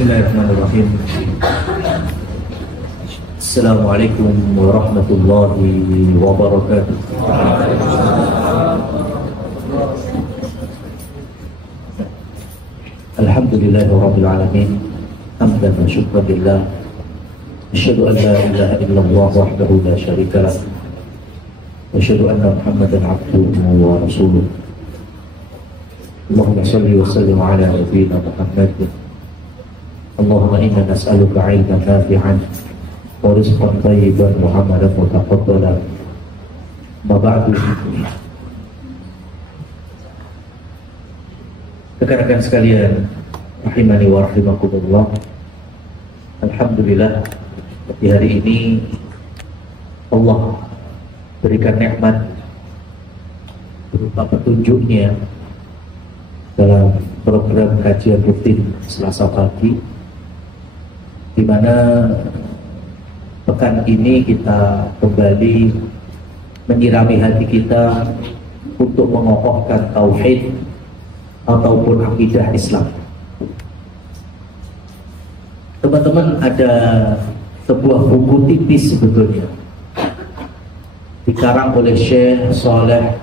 Bismillahirrahmanirrahim. Assalamualaikum warahmatullahi wabarakatuh. Alhamdulillahirabbil alamin. Hamdan wa syukran lillah. Asyhadu an la ilaha illallah wahdahu la syarika lah. Wa asyhadu anna Muhammadan abduhu wa rasuluh. Allahumma shalli wa sallim ala nabiyyina Muhammad. Allahumma inna nas'aluka 'ilman nafi'an wa rizqan thayyiban wa 'amalan mutaqabbalan. Ma ba'du. Rekan-rekan sekalian, rahimani wa rahimakumullah. Alhamdulillah, di hari ini Allah berikan nikmat berupa petunjuknya dalam program kajian rutin Selasa pagi, di mana pekan ini kita kembali menyirami hati kita untuk mengokohkan tauhid ataupun akidah Islam. Teman-teman, ada sebuah buku tipis sebetulnya dikarang oleh Syekh Shalih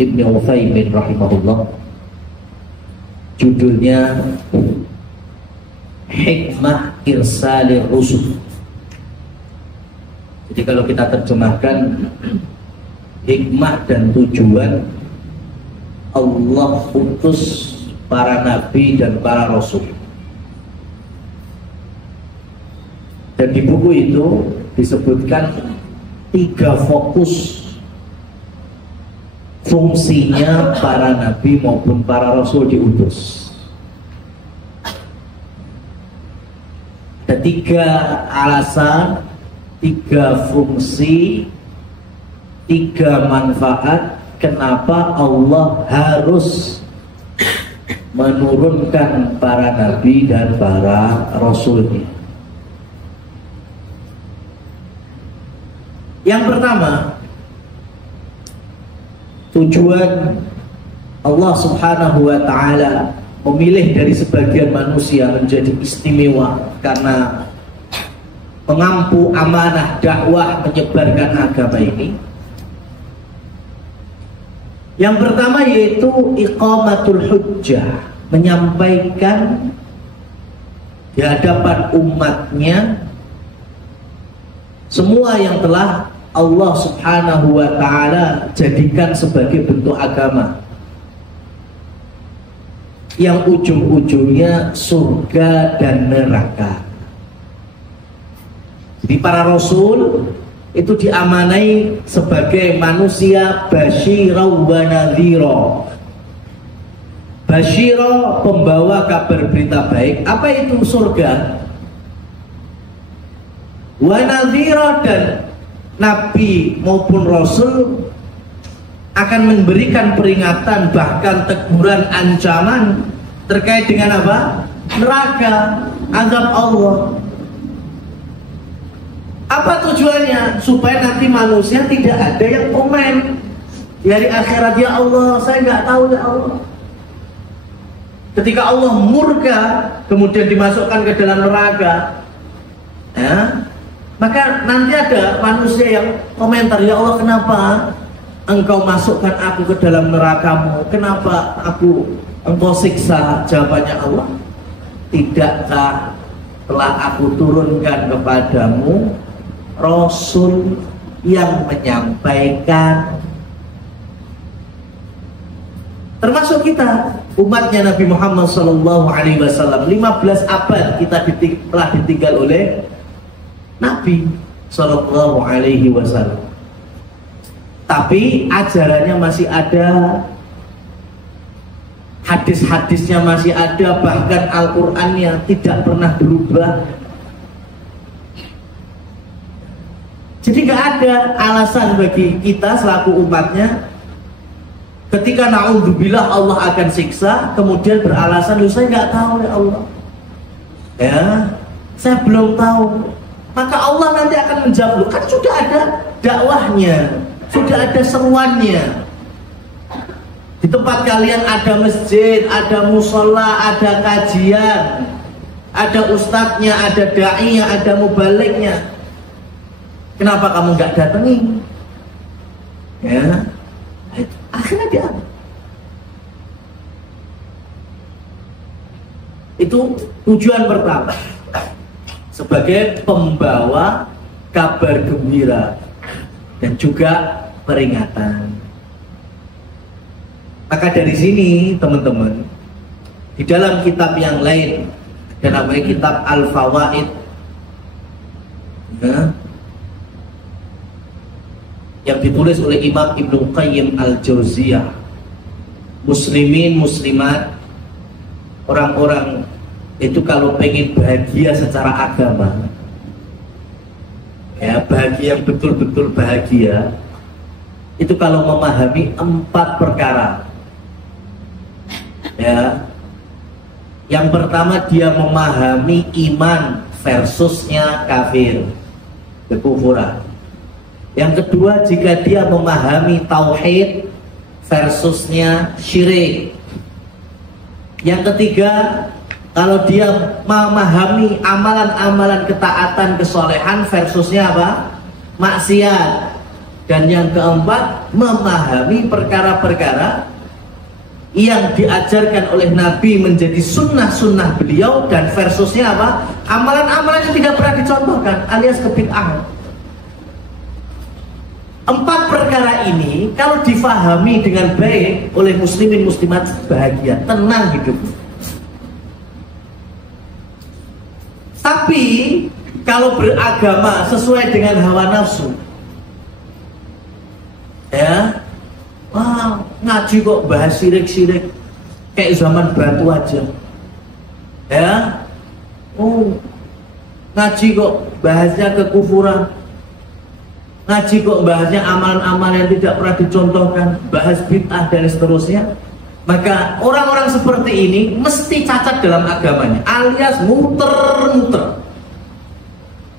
Ibnu Utsaimin rahimahullah. Judulnya Hikmah Irsalir Rusul. Jadi kalau kita terjemahkan, hikmah dan tujuan Allah utus para nabi dan para rasul. Dan di buku itu disebutkan 3 fokus fungsinya para nabi maupun para rasul diutus. Ada 3 alasan, 3 fungsi, 3 manfaat kenapa Allah harus menurunkan para nabi dan para rasulnya. Yang pertama, tujuan Allah Subhanahu wa ta'ala memilih dari sebagian manusia menjadi istimewa karena mengampu amanah dakwah menyebarkan agama ini. Yang pertama yaitu iqamatul hujjah, menyampaikan di hadapan umatnya semua yang telah Allah Subhanahu wa ta'ala jadikan sebagai bentuk agama, yang ujung-ujungnya surga dan neraka. Jadi para rasul itu diamanai sebagai manusia basyira wa nadhira. Basyira, pembawa kabar berita baik. Apa itu surga? Wa nadhira, dan nabi maupun rasul akan memberikan peringatan, bahkan teguran, ancaman terkait dengan apa? Neraka, azab Allah. Apa tujuannya? Supaya nanti manusia tidak ada yang komen di hari akhirat, ya Allah, saya nggak tahu ya Allah. Ketika Allah murka kemudian dimasukkan ke dalam neraka, ya, maka nanti ada manusia yang komentar, ya Allah, kenapa Engkau masukkan aku ke dalam nerakamu? Kenapa Engkau siksa? Jawabannya Allah, tidakkah telah aku turunkan kepadamu Rasul yang menyampaikan? Termasuk kita, umatnya Nabi Muhammad SAW, 15 abad kita telah ditinggal oleh Nabi SAW. Tapi ajarannya masih ada, hadis-hadisnya masih ada, bahkan Al-Qur'annya tidak pernah berubah. Jadi gak ada alasan bagi kita selaku umatnya ketika na'udzubillah Allah akan siksa kemudian beralasan, saya nggak tahu ya Allah, ya saya belum tahu. Maka Allah nanti akan menjawab, kan sudah ada dakwahnya, sudah ada seruannya. Di tempat kalian ada masjid, ada musola, ada kajian, ada ustadznya, ada da'inya, ada mubaliknya. Kenapa kamu nggak datangi? Ya, akhirnya dia itu tujuan pertama sebagai pembawa kabar gembira dan juga peringatan. Maka dari sini teman-teman, di dalam kitab yang lain, ada namanya kitab Al-Fawaid, ya, yang ditulis oleh Imam Ibnu Qayyim Al-Jauziyah. Muslimin, muslimat, orang-orang itu kalau pengen bahagia secara agama, ya bahagia, betul-betul bahagia, itu kalau memahami 4 perkara. Ya, yang pertama dia memahami iman versusnya kafir, kekufuran. Yang kedua, jika dia memahami tauhid versusnya syirik. Yang ketiga, kalau dia memahami amalan-amalan ketaatan kesolehan versusnya apa? Maksiat. Dan yang keempat, memahami perkara-perkara yang diajarkan oleh Nabi menjadi sunnah-sunnah beliau dan versusnya apa? Amalan-amalan yang tidak pernah dicontohkan alias kebid'ahan. 4 perkara ini kalau difahami dengan baik oleh muslimin muslimat, bahagia, tenang hidupnya. Tapi kalau beragama sesuai dengan hawa nafsu, ya, wah, ngaji kok bahas sirik-sirik kayak zaman batu aja, ya, oh, ngaji kok bahasnya kekufuran, ngaji kok bahasnya amalan-amalan yang tidak pernah dicontohkan, bahas bid'ah dan seterusnya. Maka orang-orang seperti ini mesti cacat dalam agamanya, alias muter-muter.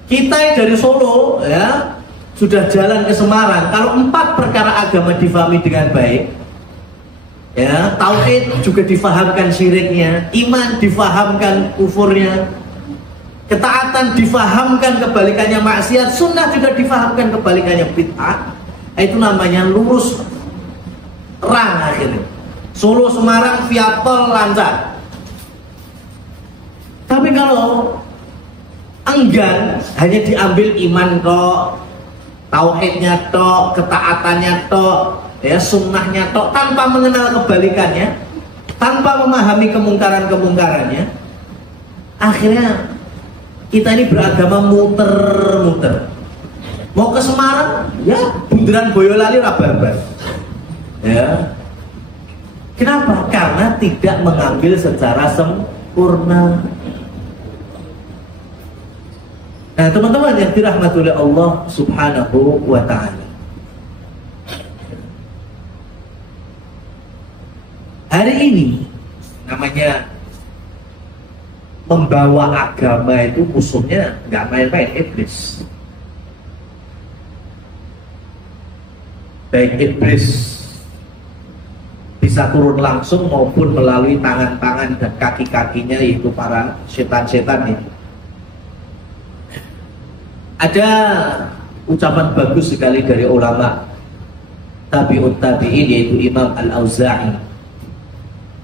Kita yang dari Solo, ya, sudah jalan ke Semarang. Kalau 4 perkara agama difahami dengan baik, ya, tauhid juga difahamkan syiriknya, iman difahamkan kufurnya, ketaatan difahamkan kebalikannya maksiat, sunnah juga difahamkan kebalikannya bid'ah. Itu namanya lurus terang akhirnya. Solo Semarang via tol lancar. Tapi kalau enggan, hanya diambil iman tok, tauhidnya tok, ketaatannya tok, ya, sunnahnya tok, tanpa mengenal kebalikannya, tanpa memahami kemungkaran-kemungkarannya, akhirnya kita ini beragama muter-muter. Mau ke Semarang, ya bundaran Boyolali Rababar. Ya. Kenapa? Karena tidak mengambil secara sempurna. Nah, teman-teman yang dirahmati oleh Allah Subhanahu wa ta'ala, hari ini namanya membawa agama itu musuhnya nggak main-main, iblis. Baik iblis bisa turun langsung maupun melalui tangan-tangan dan kaki-kakinya, yaitu para setan-setan ini. Ada ucapan bagus sekali dari ulama tabi'ut tabi'in, yaitu Imam Al-Auza'i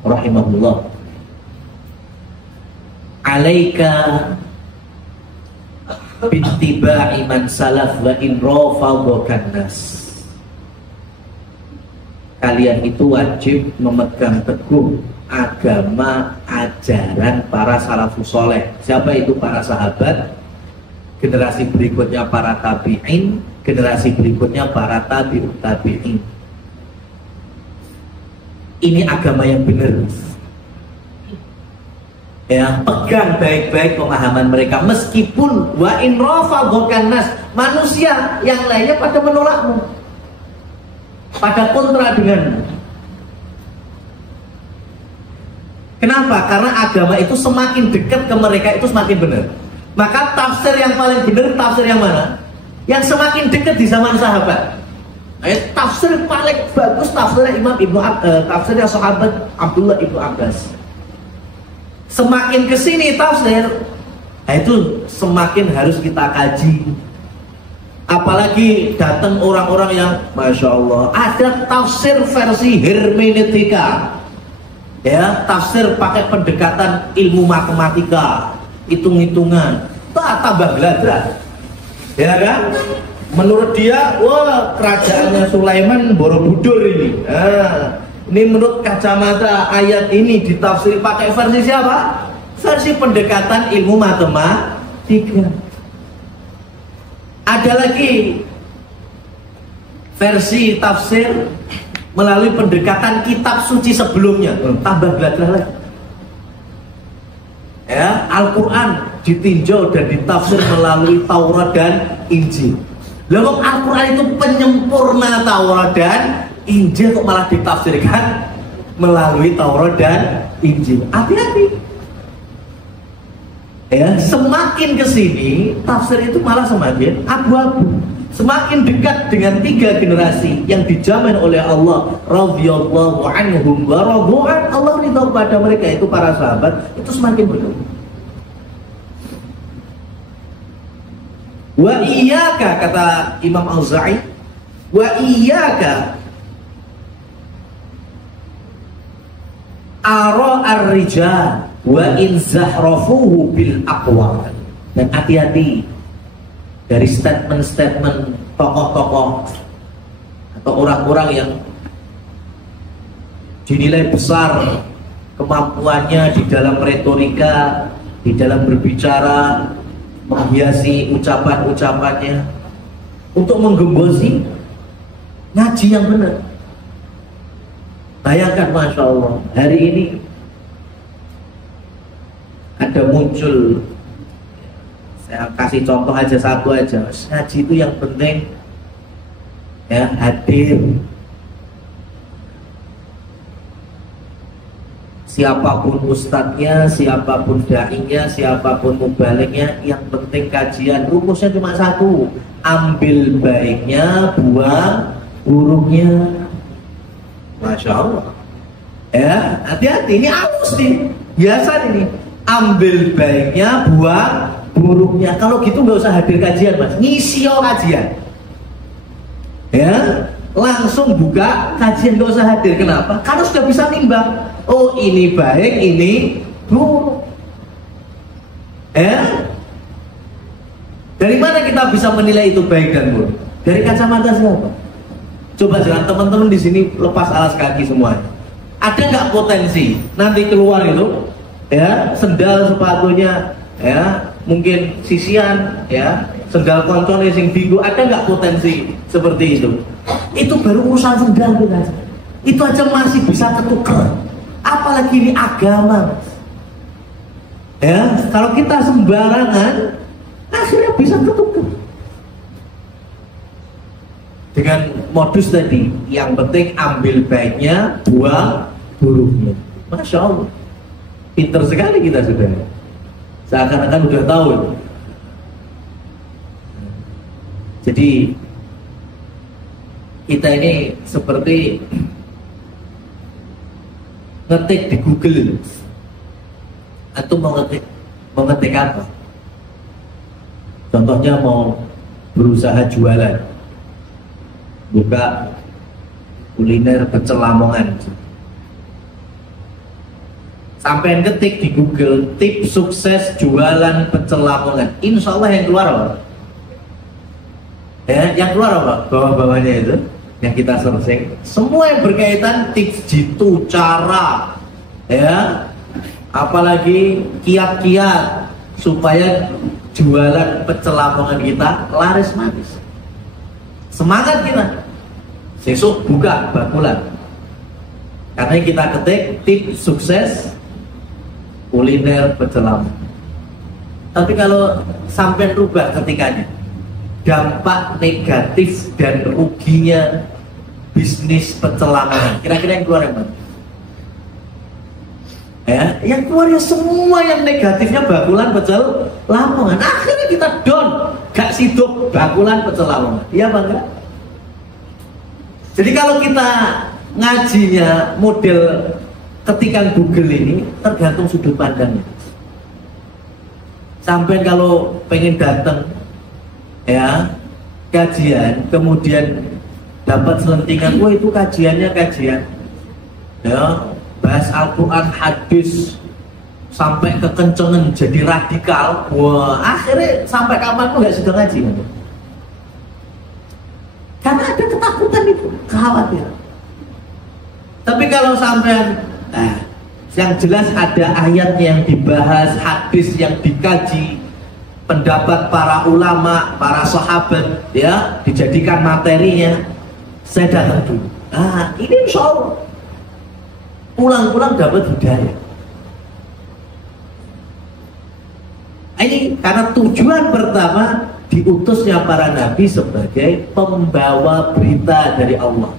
rahimahullah. Alaika bittiba'i man salaf wa in rafadhakan nas. Kalian itu wajib memegang teguh agama ajaran para salafus soleh. Siapa itu? Para sahabat, generasi berikutnya para tabi'in, generasi berikutnya para tabi'ut tabi'in. Ini agama yang benar. Ya, pegang baik-baik pemahaman mereka, meskipun wa in rafadhakan nas, manusia yang lainnya pada menolakmu, pada kontra denganmu. Kenapa? Karena agama itu semakin dekat ke mereka itu semakin benar. Maka tafsir yang paling benar tafsir yang mana? Yang semakin dekat di zaman sahabat. Tafsir paling bagus tafsirnya tafsirnya sahabat Abdullah ibnu Abbas. Semakin kesini tafsir, nah itu semakin harus kita kaji. Apalagi datang orang-orang yang Masya Allah ada tafsir versi hermeneutika, ya, tafsir pakai pendekatan ilmu matematika, hitung-hitungan, tambah belajar, ya kan? Menurut dia, wah kerajaannya Sulaiman Borobudur ini. Ini menurut kacamata ayat ini ditafsir pakai versi siapa? Versi pendekatan ilmu matematika. Ada lagi versi tafsir melalui pendekatan kitab suci sebelumnya, tambah belajar lagi. Ya, Al-Quran ditinjau dan ditafsir melalui Taurat dan Injil. Lalu Al-Quran itu penyempurna Taurat dan Injil, kok malah ditafsirkan melalui Taurat dan Injil. Hati-hati. Ya, semakin kesini tafsir itu malah semakin abu-abu, semakin dekat dengan 3 generasi yang dijamin oleh Allah radhiyallahu anhum wa radu'an. Allah ridha pada mereka, itu para sahabat, itu semakin berkembang. Wa iyyaka, kata Imam Auza'i, wa iyyaka ara ar-rijal wa in zahrafuhu bil aqwal. Dan hati-hati dari statement-statement tokoh-tokoh atau orang-orang yang dinilai besar kemampuannya di dalam retorika, di dalam berbicara, menghiasi ucapan-ucapannya untuk menggembosi ngaji yang benar. Bayangkan, Masya Allah, hari ini ada muncul, saya kasih contoh aja satu aja, ngaji itu yang penting ya hadir, siapapun ustadznya, siapapun da'inya, siapapun mubaliknya, yang penting kajian. Rumusnya cuma satu, ambil baiknya, buang buruknya. Masya Allah. Ya, hati-hati, ini halus nih, biasa ini. Ambil baiknya, buang buruknya. Kalau gitu nggak usah hadir kajian, Mas. Ngisio kajian. Ya, langsung buka kajian, nggak usah hadir. Kenapa? Karena sudah bisa nimbang. Oh, ini baik, ini buruk. Ya. Dari mana kita bisa menilai itu baik dan buruk? Dari kacamata siapa? Coba jangan teman-teman di sini lepas alas kaki semuanya. Ada nggak potensi nanti keluar itu? Ya, sendal sepatunya, ya, mungkin sisian, ya, sendal koncone sing dinggo, ada nggak potensi seperti itu? Itu baru urusan sendal kita. Itu aja masih bisa ketukar. Apalagi ini agama. Ya, kalau kita sembarangan, akhirnya bisa ketukar. Dengan modus tadi, yang penting ambil baiknya, buang buruknya. Masya Allah. Pinter sekali kita sudah. Seakan-akan udah tahu. Jadi kita ini seperti ngetik di Google. Atau mengetik apa? Contohnya mau berusaha jualan, buka kuliner pecel Lamongan. Sampai ketik di Google tips sukses jualan pecel Lamongan, insya Allah yang keluar apa? Ya, yang keluar apa? Bawah-bawahnya itu yang kita searching, semua yang berkaitan tips jitu, cara, ya, apalagi kiat-kiat supaya jualan pecel Lamongan kita laris manis. Semangat kita. Besok buka bakulan. Karena kita ketik tips sukses kuliner pecel Lamongan. Tapi kalau sampai rubah ketikanya, dampak negatif dan ruginya bisnis pecel Lamongan, kira-kira yang keluar yang mana? Ya, yang keluar ya semua yang negatifnya bakulan pecel Lamongan. Akhirnya kita down, gak sidup bakulan pecel Lamongan. Iya apa enggak? Jadi kalau kita ngajinya model ketikan Google ini tergantung sudut pandangnya. Sampai kalau pengen datang ya kajian, kemudian dapat selentingan, wah itu kajiannya kajian ya bahas Al-Quran, hadis sampai kekencengan jadi radikal, wah akhirnya sampai kapan pun nggak sudah ngaji. Karena ada ketakutan itu, kekhawatiran. Tapi kalau sampai yang jelas ada ayat yang dibahas, hadis yang dikaji, pendapat para ulama, para sahabat ya dijadikan materinya, saya datang dulu. Ini insya Allah pulang-pulang dapat hidayah. Ini karena tujuan pertama diutusnya para nabi sebagai pembawa berita dari Allah,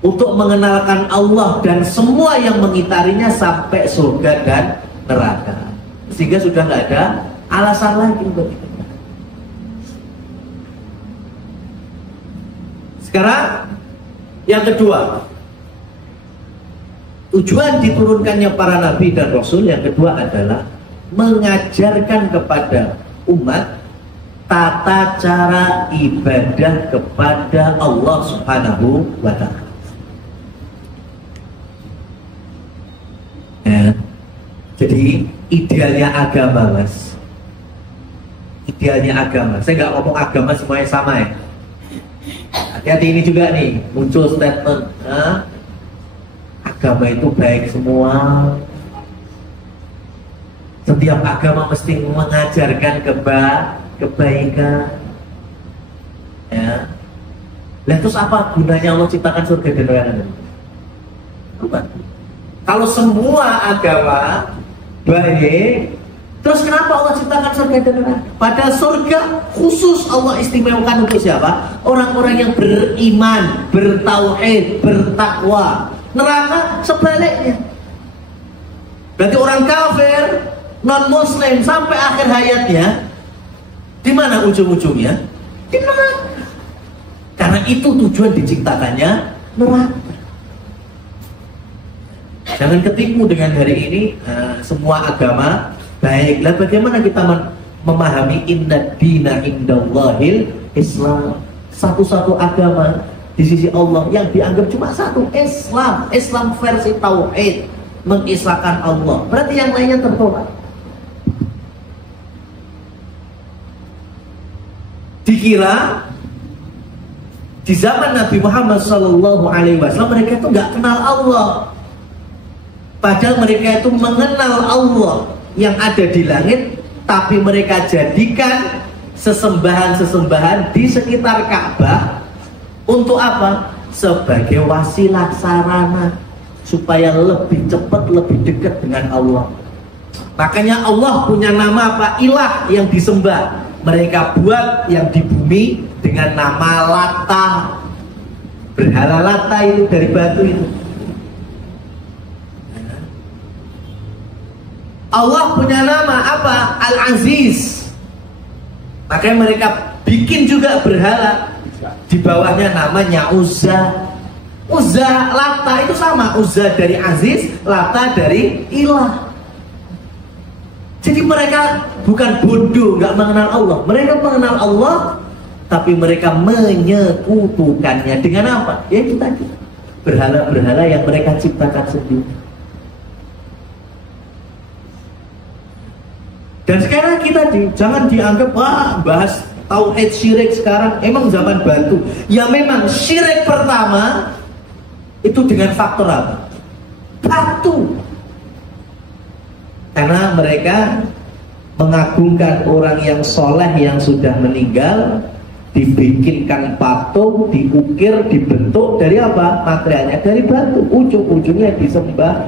untuk mengenalkan Allah dan semua yang mengitarinya sampai surga dan neraka, sehingga sudah nggak ada alasan lagi untuk kita. Sekarang yang kedua, tujuan diturunkannya para nabi dan rasul yang kedua adalah mengajarkan kepada umat tata cara ibadah kepada Allah Subhanahu wa Ta'ala. Ya. Jadi idealnya agama, mas, idealnya agama, saya nggak ngomong agama semuanya sama ya. Hati-hati ini juga nih muncul statement agama itu baik semua, setiap agama mesti mengajarkan kebaikan ya. Lah terus apa gunanya Allah ciptakan surga dan neraka? Kalau semua agama baik, terus kenapa Allah ciptakan surga dan neraka? Padahal surga khusus Allah istimewakan untuk siapa? Orang-orang yang beriman, bertauhid, bertakwa. Neraka sebaliknya. Berarti orang kafir, non-muslim sampai akhir hayatnya di mana ujung-ujungnya? Di neraka. Karena itu tujuan diciptakannya neraka. Jangan ketipu dengan hari ini semua agama baiklah. Bagaimana kita memahami inna dina indallahil Islam, satu-satu agama di sisi Allah yang dianggap cuma satu, Islam. Islam versi tauhid, mengisahkan Allah. Berarti yang lainnya tertolak. Dikira di zaman Nabi Muhammad SAW mereka itu nggak kenal Allah. Padahal mereka itu mengenal Allah yang ada di langit, tapi mereka jadikan sesembahan-sesembahan di sekitar Ka'bah untuk apa? Sebagai wasilah sarana supaya lebih cepat, lebih dekat dengan Allah. Makanya Allah punya nama apa? Ilah yang disembah. Mereka buat yang di bumi dengan nama Lata. Berhala Lata itu dari batu itu. Allah punya nama apa? Al-Aziz. Makanya mereka bikin juga berhala, di bawahnya namanya Uzza. Uzza, Lata itu sama. Uzza dari Aziz, Lata dari Ilah. Jadi mereka bukan bodoh, nggak mengenal Allah. Mereka mengenal Allah, tapi mereka menyekutukannya dengan apa? Ya itu tadi, berhala-berhala yang mereka ciptakan sendiri. Dan sekarang kita jangan dianggap bahas tauhid syirik sekarang. Emang zaman batu. Ya memang syirik pertama itu dengan faktor apa? Batu. Karena mereka mengagungkan orang yang soleh yang sudah meninggal, dibikinkan patung, diukir, dibentuk dari apa? Materialnya dari batu. Ujung-ujungnya disembah.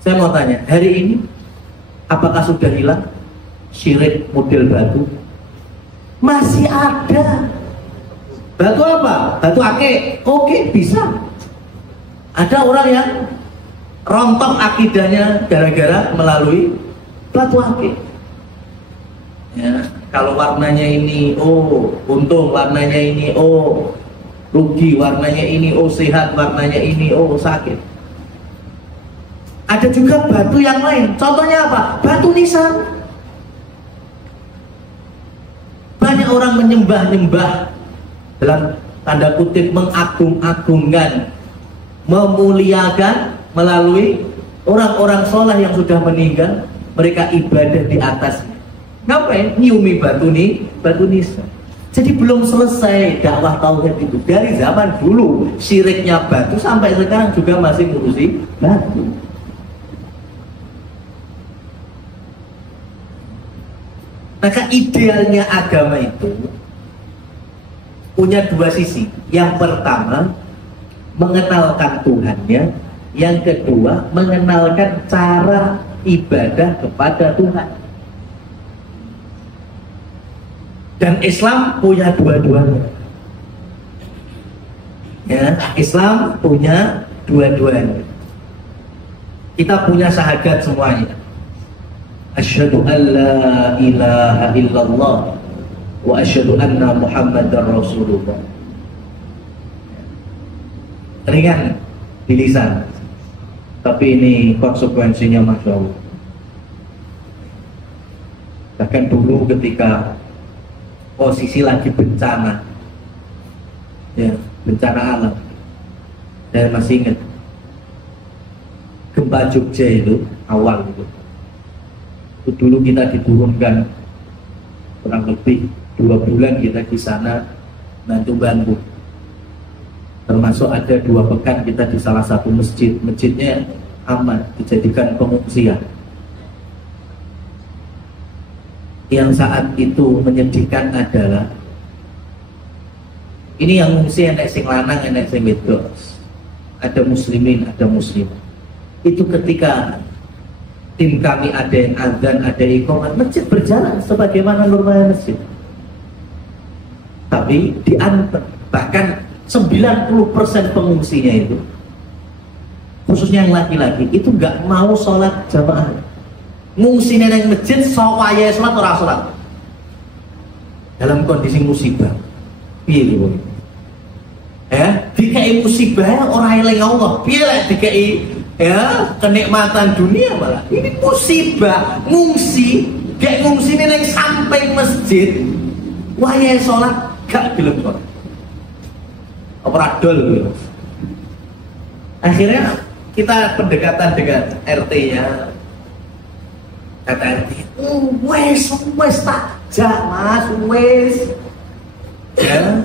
Saya mau tanya, hari ini apakah sudah hilang syirik model batu? Masih ada. Batu apa? Batu akik. Oke, bisa. Ada orang yang rontok akidahnya gara-gara melalui batu akik. Ya, kalau warnanya ini, untung, warnanya ini, rugi warnanya ini, oh sehat warnanya ini, oh sakit. Ada juga batu yang lain, contohnya apa? Batu nisan. Banyak orang menyembah-nyembah, dalam tanda kutip mengagung-agungkan, memuliakan melalui orang-orang soleh yang sudah meninggal. Mereka ibadah di atasnya. Ngapain? Nyiumi batu nisan. Jadi belum selesai dakwah tauhid itu. Dari zaman dulu syiriknya batu sampai sekarang juga masih ngurusi batu. Maka idealnya agama itu punya dua sisi. Yang pertama, mengenalkan Tuhannya. Yang kedua, mengenalkan cara ibadah kepada Tuhan. Dan Islam punya dua-duanya. Ya, Islam punya dua-duanya. Kita punya syahadat semuanya. Asyhadu an la ilaha illallah wa asyhadu anna Muhammadar Rasulullah. Ringan di lisan, tapi ini konsekuensinya Masya Allah. Bahkan dulu ketika posisi lagi bencana, ya, bencana alam, saya masih ingat gempa Jogja itu awal itu dulu kita diturunkan kurang lebih 2 bulan kita di sana bantu, termasuk ada 2 pekan kita di salah satu masjidnya aman, dijadikan pengungsian. Yang saat itu menyedihkan adalah ini yang ngungsi enek sing lanang enek sing wedok, ada muslimin ada muslim. Itu ketika tim kami ada yang azan, ada iqamah, masjid berjalan sebagaimana normalnya masjid. Tapi diantar, bahkan 90% pengungsinya itu, khususnya yang laki-laki, itu nggak mau sholat jamaah. Ngungsinya yang masjid, sawaya sholat atau sholat. Dalam kondisi musibah, pilih. Ya, dikai musibah orang eling Allah, pilih dikai ya kenikmatan dunia malah. Ini musibah, ngungsi, kayak ngungsi ini yang sampai masjid, waya sholat gak gelem sholat. Operadol gitu. Akhirnya kita pendekatan dengan RT-nya. Kata RT, wes tak mas, wes. Ya,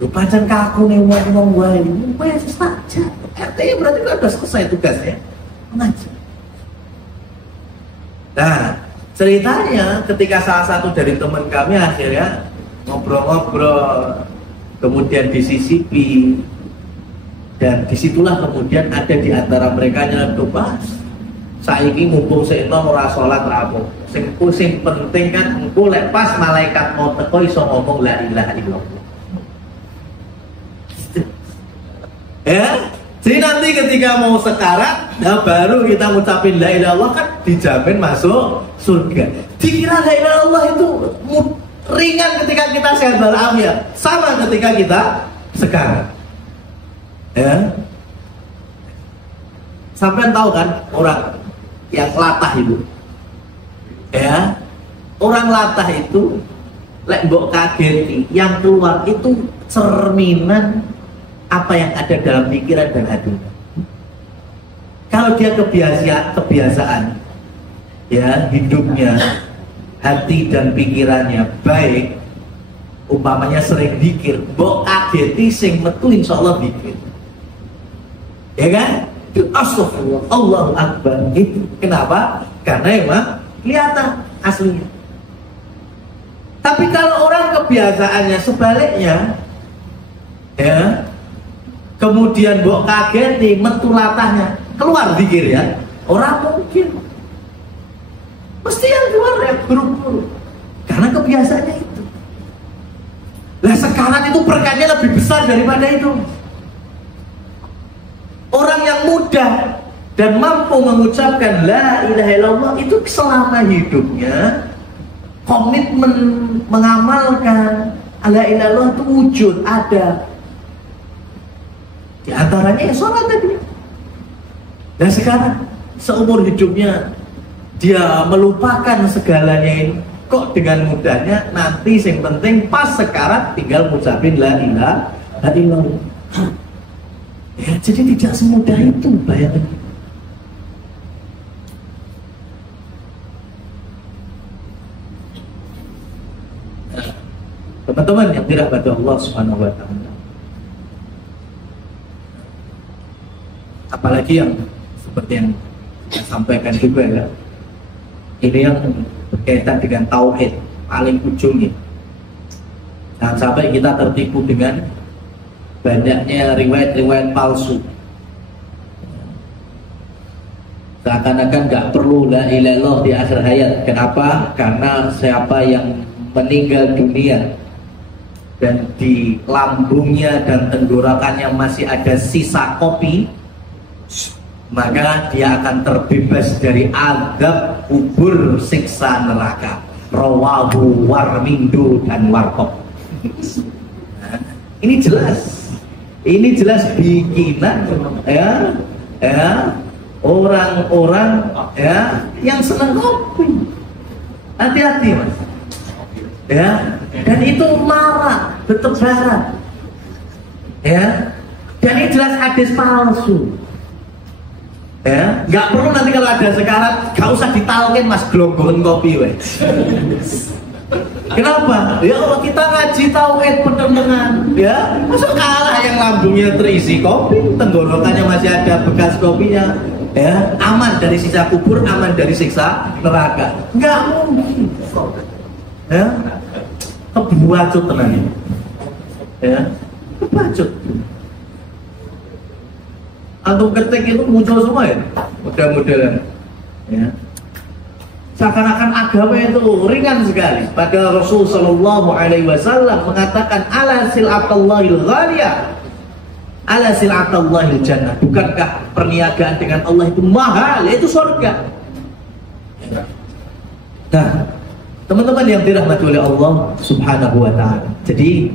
lu pancen kaku nih ngomong wae, wes tak. RT berarti kan sudah selesai tugasnya mengajar. Nah, ceritanya ketika salah satu dari teman kami akhirnya ngobrol-ngobrol, kemudian disisipi, dan disitulah kemudian ada di antara mereka yang bahas, saiki mumpung seino ora salat rampung, sing penting kan engko lek pas malaikat mau teko iso ngomong la ilaha illallah. Ya, jadi nanti ketika mau sekarat, nah baru kita ngucapin la ilaha illallah kan dijamin masuk surga. Dikira la ilaha illallah itu ringan ketika kita sehat walafiat, sama ketika kita sekarat. Ya, sampai tahu kan orang yang latah itu, ya, orang latah itu, lek mbok kageti, yang keluar itu cerminan apa yang ada dalam pikiran dan hatinya. Kalau dia kebiasaan ya hidupnya, hati dan pikirannya baik, umpamanya sering zikir, mbok kageti sing metu insyaallah zikir. Ya kan? Itu astagfirullah, Allahu Akbar. Itu kenapa? Karena emang kelihatan aslinya. Tapi kalau orang kebiasaannya sebaliknya, ya, kemudian mbok kaget nih metu latahnya keluar zikir ya, orang mungkin mesti yang keluar ya buru-buru karena kebiasaannya itu. Lah sekarang itu berkahnya lebih besar daripada itu. Orang yang mudah dan mampu mengucapkan la ilaha illallah itu selama hidupnya komitmen mengamalkan la ilaha illallah itu wujud ada. Di antaranya ya sholat tadi. Dan sekarang seumur hidupnya dia melupakan segalanya ini. Kok dengan mudahnya nanti yang penting pas sekarang tinggal ngucapin la ilaha illallah. Ya, jadi tidak semudah itu bayangin. Teman-teman yang dirahmati Allah Subhanahu wa taala. Apalagi yang seperti yang saya sampaikan juga ya. Ini yang berkaitan dengan tauhid paling ujungnya. Jangan sampai kita tertipu dengan banyaknya riwayat-riwayat palsu. Seakan-akan nggak perlu la ilaha illallah di akhir hayat. Kenapa? Karena siapa yang meninggal dunia dan di lambungnya dan tenggorokannya masih ada sisa kopi, maka dia akan terbebas dari azab kubur, siksa neraka. Rawahu Warmindo dan Warkop. Nah, ini jelas bikinan ya orang-orang ya yang senang kopi. Hati-hati mas. Ya, dan itu marak bertebaran. Ya, dan ini jelas hadis palsu. Ya, nggak perlu nanti kalau ada sekarat, nggak usah ditalkin mas glonggongan kopi, wes. Kenapa? Ya Allah kita ngaji tauhid bener-bener, ya. Masuk kalah yang lambungnya terisi kopi, tenggorokannya masih ada bekas kopinya, ya. Aman dari siksa kubur, aman dari siksa neraka. Nggak mungkin, ya. Kebacut tenang, ya. Kebacut. Antum ketik itu muncul semua ya, model-modelan, ya. Seakan-akan agama itu ringan sekali. Padahal Rasul Shallallahu Alaihi Wasallam mengatakan ala sil'atallahil ghaliyah, ala sil'atallahil jannah. Bukankah perniagaan dengan Allah itu mahal, yaitu surga? Nah, teman-teman yang dirahmati oleh Allah Subhanahu Wa Taala. Jadi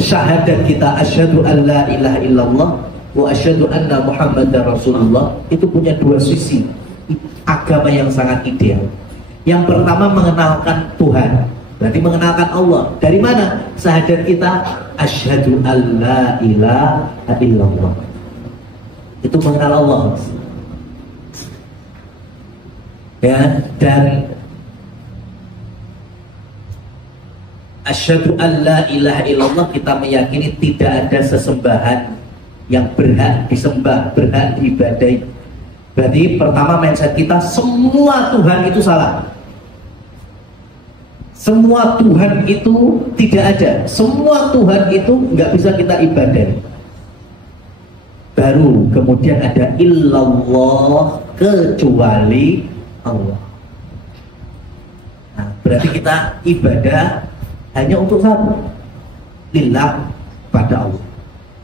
syahadat kita asyhadu an la ilaha illallah wa asyhadu anna Muhammadar Rasulullah itu punya dua sisi agama yang sangat ideal. Yang pertama mengenalkan Tuhan, berarti mengenalkan Allah. Dari mana? Syahadat kita asyhadu an la ilaha illallah. Itu mengenal Allah. Ya, dan asyhadu an la ilaha illallah kita meyakini tidak ada sesembahan yang berhak disembah, berhak diibadahi. Berarti pertama mindset kita semua Tuhan itu salah. Semua Tuhan itu tidak ada. Semua Tuhan itu nggak bisa kita ibadahi. Baru kemudian ada illallah, kecuali Allah. Nah, berarti kita ibadah hanya untuk satu, lillah, pada Allah.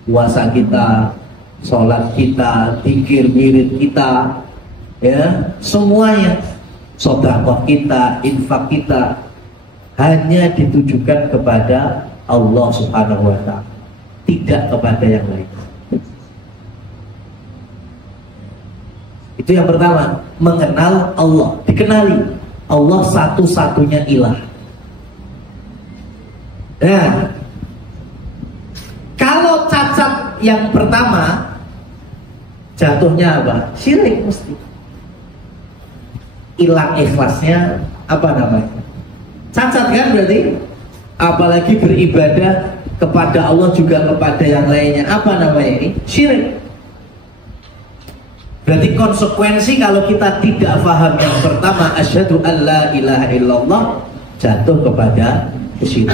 Puasa kita, sholat kita, zikir wirid kita, ya semuanya, sedekah kita, infak kita hanya ditujukan kepada Allah Subhanahu Wa Taala, tidak kepada yang lain. Itu yang pertama, mengenal Allah, dikenali Allah satu-satunya ilah. Nah, kalau cacat yang pertama jatuhnya apa? Syirik mesti. Hilang ikhlasnya, apa namanya? Cacat kan berarti. Apalagi beribadah kepada Allah juga kepada yang lainnya. Apa namanya ini? Syirik. Berarti konsekuensi kalau kita tidak paham yang pertama asyhadu an la ilaha illallah, jatuh kepada syirik.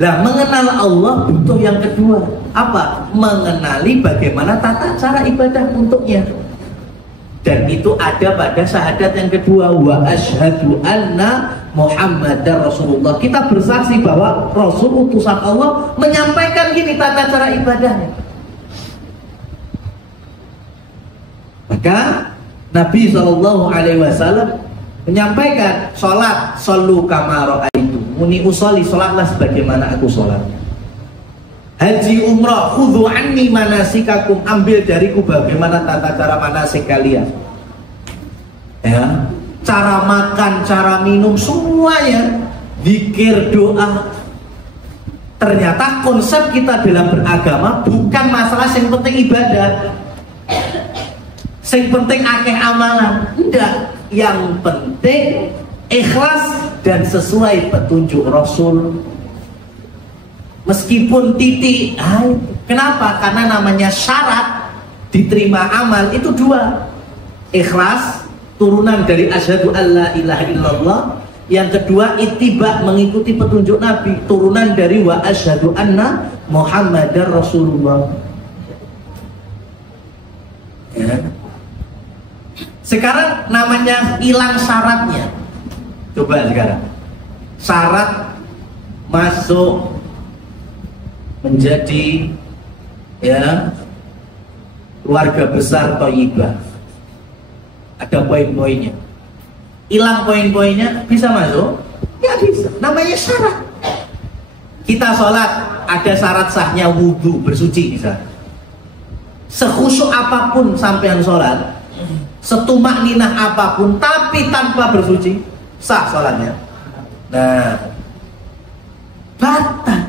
Nah, mengenal Allah butuh yang kedua. Apa? Mengenali bagaimana tata cara ibadah untuknya. Dan itu ada pada syahadat yang kedua, wa asyhadu anna Muhammadar Rasulullah. Kita bersaksi bahwa Rasul utusan Allah menyampaikan gini tata cara ibadahnya. Maka Nabi SAW menyampaikan sholat, shollu kama ra'aitu muni usolli, sholatlah sebagaimana aku sholat. haji umrah, khudhu anni manasikakum, ambil dariku bagaimana tata cara manasik kalian. Ya, cara makan, cara minum, semuanya, zikir, doa. Ternyata konsep kita dalam beragama bukan masalah yang penting ibadah, yang penting akeh amalan. Tidak, yang penting ikhlas dan sesuai petunjuk Rasul. Meskipun titik, kenapa? Karena namanya syarat diterima amal itu dua. Ikhlas, turunan dari asyhadu alla ilaha illallah. Yang kedua, ittiba, mengikuti petunjuk Nabi, turunan dari wa asyhadu anna Muhammadar Rasulullah. Ya. Sekarang namanya hilang syaratnya. Coba sekarang, syarat masuk menjadi ya keluarga besar Thayyibah, ada poin-poinnya. Hilang poin-poinnya, bisa masuk? Ya bisa, namanya syarat. Kita sholat, ada syarat sahnya wudhu, bersuci bisa. Sekhusyuk apapun sampean sholat, setumak ninah apapun, tapi tanpa bersuci, sah sholatnya. Nah, batal.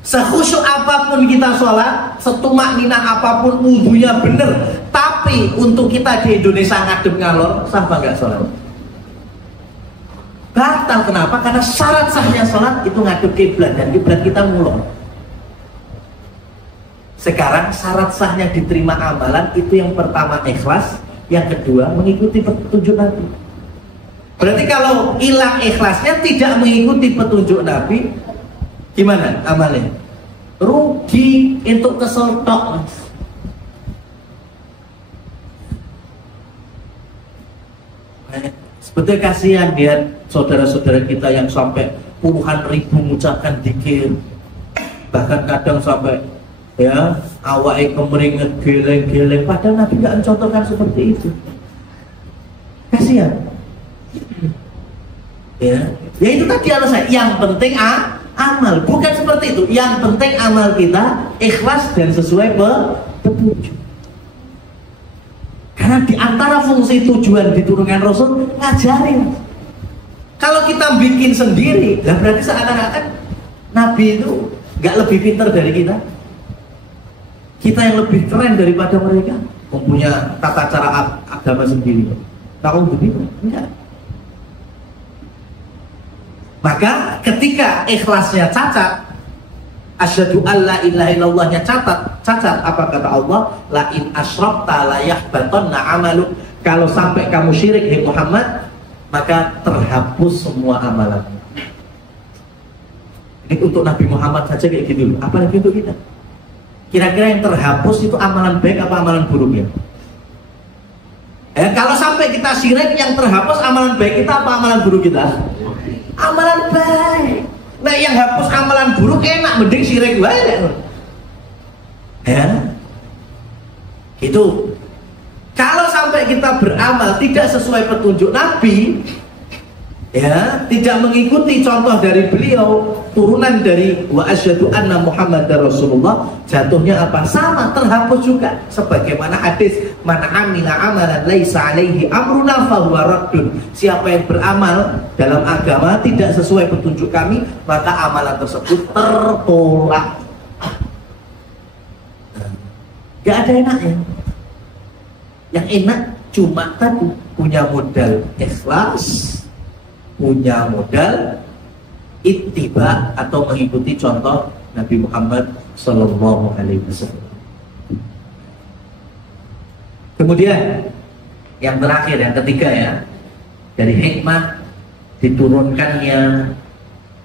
Sekhusyuk apapun kita sholat, setumak ninah apapun, wudhunya bener, tapi untuk kita di Indonesia ngadep ngalor, sah apa enggak sholat? Batal. Kenapa? Karena syarat sahnya sholat itu ngadep kiblat, dan kiblat kita mulung. Sekarang syarat sahnya diterima amalan itu yang pertama ikhlas, yang kedua mengikuti petunjuk Nabi. Berarti kalau hilang ikhlasnya, tidak mengikuti petunjuk Nabi, gimana amalnya? Rugi, itu keseltok. Sebetulnya kasihan lihat saudara-saudara kita yang sampai puluhan ribu mengucapkan zikir, bahkan kadang sampai ya awake kemeringet, geleng-geleng, padahal Nabi nggak mencontohkan seperti itu. Kasihan. Ya itu tadi alasan. Yang penting amal, bukan seperti itu. Yang penting amal kita ikhlas dan sesuai petunjuk. Karena di antara fungsi tujuan diturunkan Rasul ngajarin. Kalau kita bikin sendiri, lah berarti seakan-akan Nabi itu nggak lebih pintar dari kita. Kita yang lebih keren daripada mereka, mempunyai tata cara agama sendiri. Tahu begitu? Enggak. Maka ketika ikhlasnya cacat, asyhadu alla ilaha illallahnya cacat, apa kata Allah? La in asyrakta la yahbatanna amaluk. Kalau sampai kamu syirik, hai Muhammad, maka terhapus semua amalan. Ini untuk Nabi Muhammad saja kayak gitu. Apalagi untuk kita? Kira-kira yang terhapus itu amalan baik apa amalan buruk ya? Kalau sampai kita syirik, yang terhapus amalan baik kita apa amalan buruk kita? Amalan baik. Nah, yang hapus amalan buruk enak, mending syirik wae. Ya. Itu. Kalau sampai kita beramal tidak sesuai petunjuk Nabi, ya, tidak mengikuti contoh dari beliau, turunan dari wa asyhadu anna Muhammadar Rasulullah, jatuhnya apa? Sama, terhapus juga. Sebagaimana hadis, man amila amalan laisa alaihi amruna fahuwa raddun. Siapa yang beramal dalam agama tidak sesuai petunjuk kami, maka amalan tersebut tertolak. Gak ada enaknya. Yang enak cuma tadi, punya modal ikhlas, punya modal ittiba atau mengikuti contoh Nabi Muhammad Sallallahu Alaihi Wasallam. Kemudian yang terakhir, yang ketiga ya, dari hikmah diturunkannya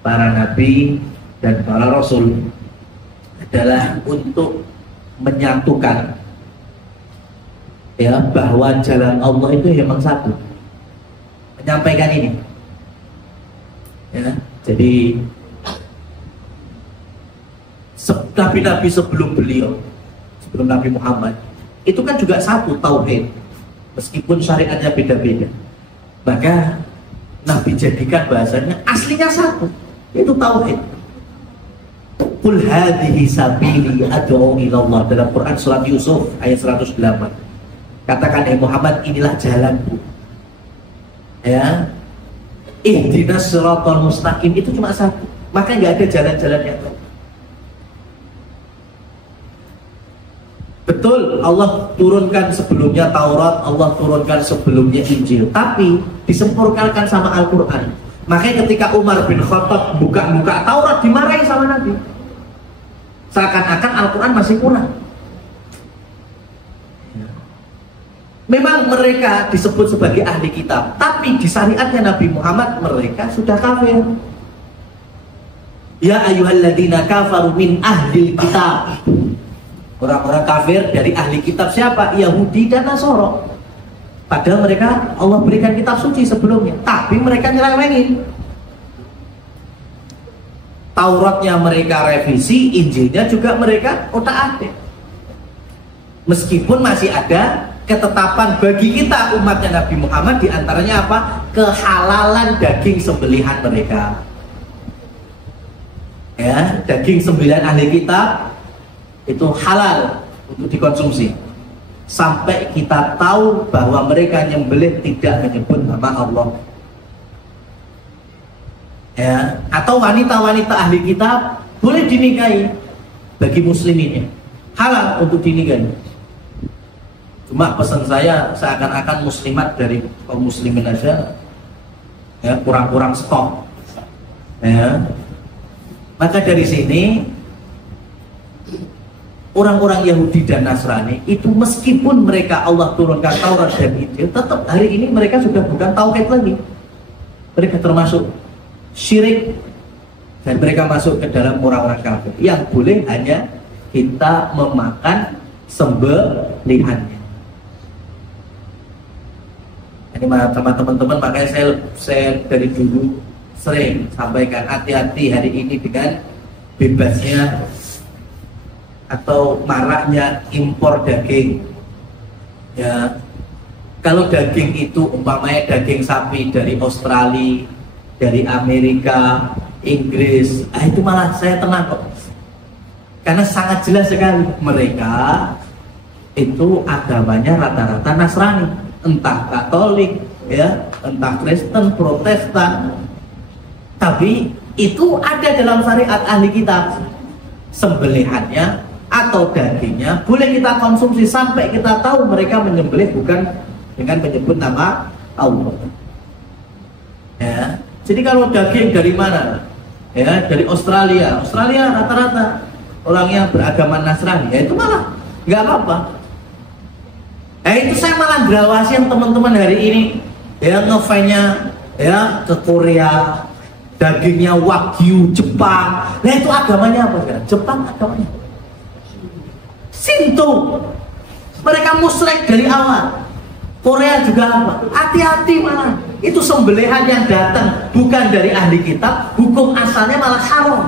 para nabi dan para rasul adalah untuk menyatukan ya bahwa jalan Allah itu memang satu. Menyampaikan ini. Ya, jadi nabi-nabi sebelum beliau, sebelum Nabi Muhammad, itu kan juga satu tauhid, meskipun syariatnya beda-beda. Maka Nabi jadikan bahasanya aslinya satu, yaitu tauhid. Qul hadhihi sabili ad'u ila Allah, dalam Quran surat Yusuf ayat 108. Katakan Muhammad, inilah jalanku. Ya. Ihdinas siratal mustaqim, itu cuma satu. Maka nggak ada jalan-jalan yang lain. Betul, Allah turunkan sebelumnya Taurat, Allah turunkan sebelumnya Injil, tapi disempurnakan sama Al-Quran. Makanya ketika Umar bin Khattab buka-buka Taurat, dimarahi sama Nabi. Seakan-akan Al-Quran masih kurang. Memang mereka disebut sebagai ahli kitab, tapi di syariatnya Nabi Muhammad mereka sudah kafir. Ya ayyuhalladzina kafaru min ahli kitab. Orang-orang kafir dari ahli kitab siapa? Yahudi dan Nasara. Padahal mereka Allah berikan kitab suci sebelumnya, tapi mereka nyelewengin. Tauratnya mereka revisi, Injilnya juga mereka otak-atik. Meskipun masih ada ketetapan bagi kita umatnya Nabi Muhammad, diantaranya apa? Kehalalan daging sembelihan mereka. Ya, daging sembelihan ahli kitab itu halal untuk dikonsumsi sampai kita tahu bahwa mereka nyembelih tidak menyebut nama Allah. Ya, atau wanita-wanita ahli kitab boleh dinikahi bagi musliminnya, halal untuk dinikahi. Cuma pesan saya, seakan-akan muslimat dari kaum muslimin aja ya kurang-kurang stok. Ya. Maka dari sini orang-orang Yahudi dan Nasrani itu meskipun mereka Allah turunkan Taurat dan Injil, tetap hari ini mereka sudah bukan tauhid lagi. Mereka termasuk syirik dan mereka masuk ke dalam orang-orang kafir. Yang boleh hanya kita memakan sembelihannya. Ini sama teman-teman, makanya saya dari dulu sering sampaikan hati-hati hari ini dengan bebasnya atau maraknya impor daging. Ya, kalau daging itu umpamanya daging sapi dari Australia, dari Amerika, Inggris, itu malah saya tenang kok. Karena sangat jelas sekali mereka itu agamanya rata-rata Nasrani, entah Katolik, ya, entah Kristen, Protestan. Tapi itu ada dalam syariat ahli kitab. Sembelihannya atau dagingnya boleh kita konsumsi sampai kita tahu mereka menyembelih bukan dengan menyebut nama Allah. Ya. Jadi kalau daging dari mana? Ya, dari Australia. Australia rata-rata orangnya beragama Nasrani. Ya itu malah nggak apa-apa. Itu saya malah grawasi yang teman-teman hari ini ya ngefanya ya ke Korea, dagingnya Wagyu Jepang. Nah itu agamanya apa kan? Jepang agamanya Shinto. Mereka musyrik dari awal. Korea juga apa? Hati-hati malah. Itu sembelihan yang datang bukan dari ahli kitab, hukum asalnya malah haram.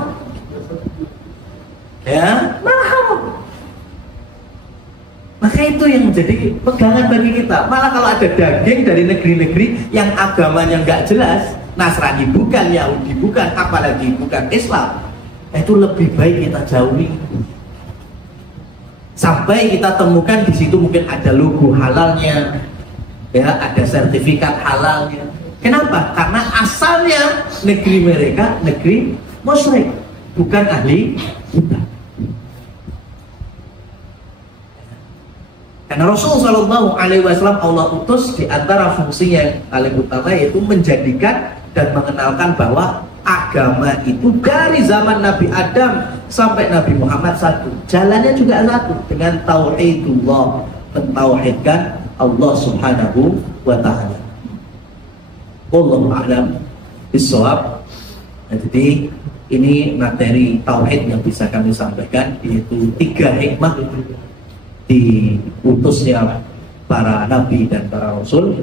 Ya, malah haram. Maka itu yang menjadi pegangan bagi kita. Malah kalau ada daging dari negeri-negeri yang agamanya nggak jelas, Nasrani bukan, Yahudi bukan, apalagi bukan Islam, itu lebih baik kita jauhi. Sampai kita temukan di situ mungkin ada logo halalnya, ya, ada sertifikat halalnya. Kenapa? Karena asalnya negeri mereka negeri musyrik, bukan ahli kitab. Karena Rasulullah SAW Allah utus di antara fungsi yang paling utama yaitu menjadikan dan mengenalkan bahwa agama itu dari zaman Nabi Adam sampai Nabi Muhammad satu. Jalannya juga satu dengan tauhidullah, mentauhidkan Allah Subhanahu wa taala. Wallahu a'lam bishawab. Jadi ini materi tauhid yang bisa kami sampaikan, yaitu 3 hikmah diutusnya para nabi dan para rasul.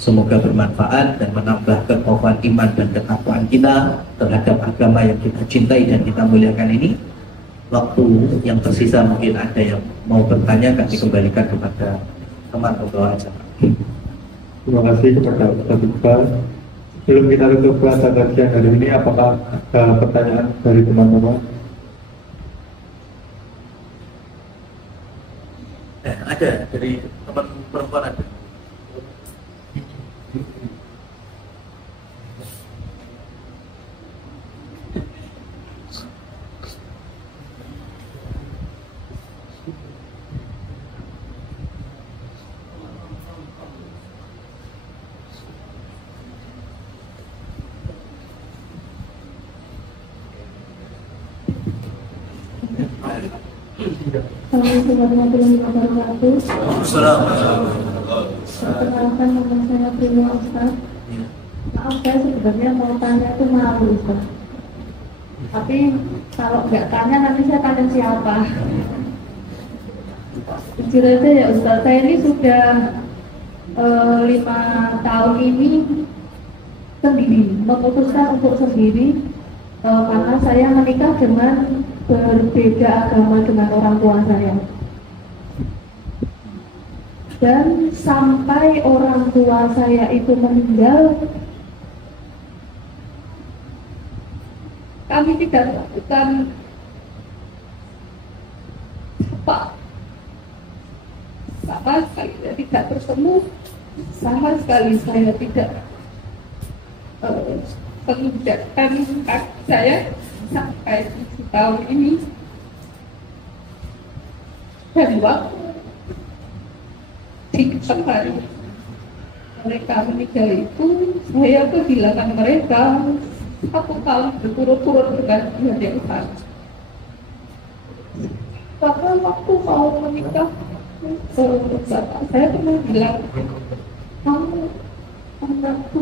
Semoga bermanfaat dan menambah kekuatan iman dan ketakwaan kita terhadap agama yang kita cintai dan kita muliakan ini. Waktu yang tersisa mungkin ada yang mau bertanya, kami kembalikan kepada teman pembawa acara. Terima kasih kepada Ustaz Iqbal. Sebelum kita tutup acara siang hari ini, apakah ada pertanyaan dari teman-teman? Ada dari teman perempuan ada. Assalamualaikum warahmatullahi wabarakatuh. Assalamualaikum. Perkenalkan nama saya Prima Ustaz. Maaf, saya sebenarnya mau tanya itu malu Ustaz. Tapi kalau nggak tanya nanti saya tanya siapa. Jujur aja ya Ustaz, saya ini sudah 5 tahun ini sendiri, memutuskan untuk sendiri karena saya menikah dengan berbeda agama dengan orang tua saya. Dan sampai orang tua saya itu meninggal, kami tidak melakukan apa sama sekali, tidak bertemu sama sekali. Saya tidak menginjakkan kaki saya sampai 7 tahun ini. Dan waktu di hari mereka meninggal itu, saya kehilangan mereka 1 tahun berturut-turut dengan yang sama. Bahkan waktu mau menikah, bapak saya pernah bilang, kamu anakku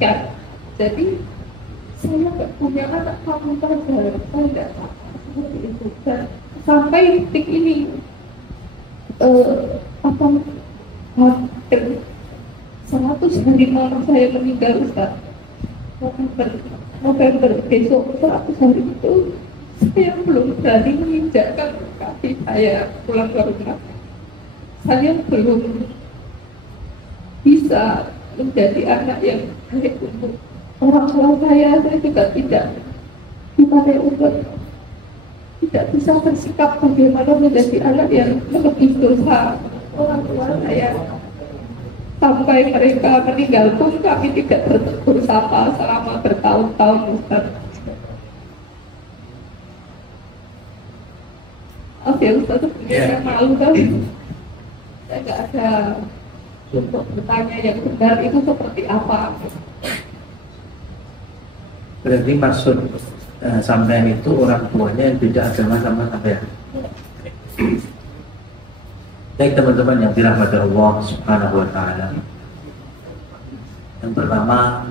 kan. Jadi saya nggak punya anak, kamu saja. Saya nggak seperti itu. Dan sampai detik ini, hampir 100 hari mama saya meninggal Ustaz. November besok 100 hari itu, saya belum berani menginjakkan kaki saya pulang ke rumah. Saya belum bisa menjadi anak yang baik untuk orang tua saya. Saya juga tidak dipakai untuk, tidak bisa bersikap bagaimana menjadi anak yang lebih dosa orang tua saya. Sampai mereka meninggal pun kami tidak bertegur sapa selama bertahun-tahun Ustaz. Maaf ya Ustaz, saya malu kan. Saya nggak ada untuk bertanya yang benar itu seperti apa. Berarti maksud sampean itu orang tuanya yang beda agama sama sampean. Baik teman-teman yang dirahmati Allah Subhanahu wa taala. Yang pertama,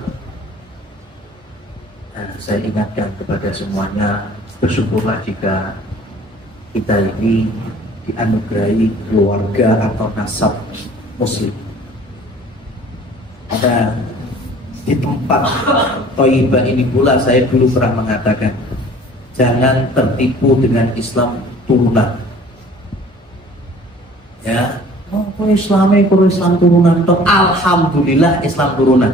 saya ingatkan kepada semuanya, bersyukurlah jika kita ini dianugerahi keluarga atau nasab muslim. Ada di tempat Thayyibah ini pula saya dulu pernah mengatakan, jangan tertipu dengan Islam turunan. Ya, Islam turunan toh. Alhamdulillah Islam turunan.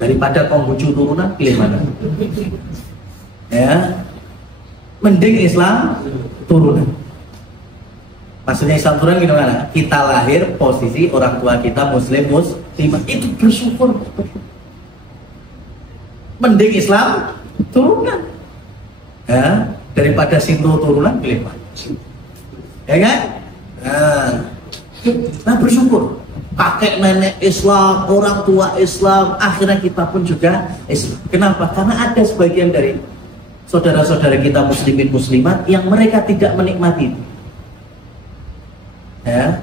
Daripada Konghucu turunan, pilih mana? Ya, mending Islam turunan. Maksudnya Islam turunan gimana? Kita lahir posisi orang tua kita muslim itu bersyukur. Mending Islam turunan. Ya, daripada Sinto turunan, pilih mana? Ya kan? Nah bersyukur kakek nenek Islam, orang tua Islam, akhirnya kita pun juga Islam. Kenapa? Karena ada sebagian dari saudara-saudara kita muslimin muslimat yang mereka tidak menikmati itu. Ya,